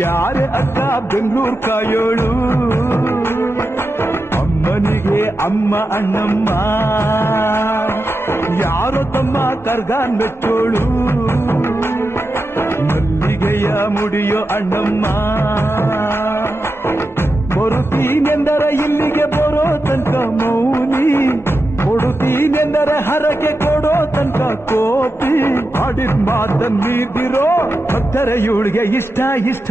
ಯಾರೇ ಅಕ್ಕ ಬೆಂಗಳೂರು ಕಾಯೋಳು ಅಮ್ಮನಿಗೆ ಅಮ್ಮ ಅಣ್ಣಮ್ಮ ಯಾರೋ ತಮ್ಮ ಕರ್ಗ ಮೆಚ್ಚೋಳು ಮಲ್ಲಿಗೆಯ ಮುಡಿಯೋ ಅಣ್ಣಮ್ಮ ಬರುತ್ತೀನೆಂದರೆ ಇಲ್ಲಿಗೆ ಬರೋ ತನಕ ಮೌನಿ ಕೊಡುತ್ತೀನೆಂದರೆ ಹರಕೆ ಕೊಡೋ ತನಕ ಕೋಪಿ ಆಡಿದ ಮಾತನ್ ಮೀದಿರೋ ಭಕ್ತರ ಇವಳಿಗೆ ಇಷ್ಟ ಇಷ್ಟ.